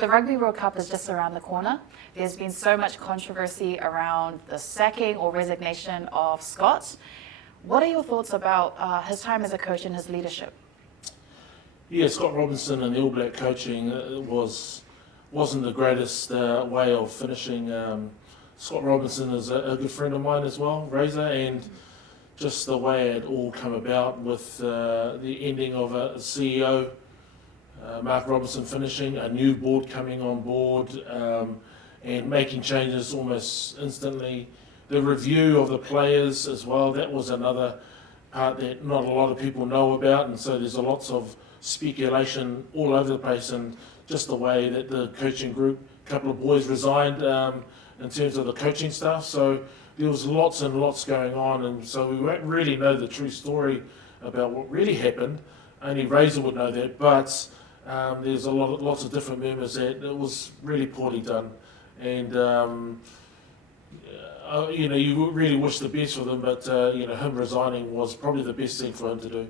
The Rugby World Cup is just around the corner. There's been so much controversy around the sacking or resignation of Scott. What are your thoughts about his time as a coach and his leadership? Yeah, Scott Robinson and the All Black coaching wasn't the greatest way of finishing. Scott Robinson is a good friend of mine as well, Razor, and just the way it all come about with the ending of a CEO, Mark Robinson finishing, a new board coming on board, and making changes almost instantly. The review of the players as well, that was another part that not a lot of people know about, and so there's lots of speculation all over the place, and just the way that the coaching group, a couple of boys resigned in terms of the coaching staff, so there was lots and lots going on, and so we won't really know the true story about what really happened. Only Razor would know that, but there's lots of different murmurs that it was really poorly done, and you really wish the best for them, but him resigning was probably the best thing for him to do.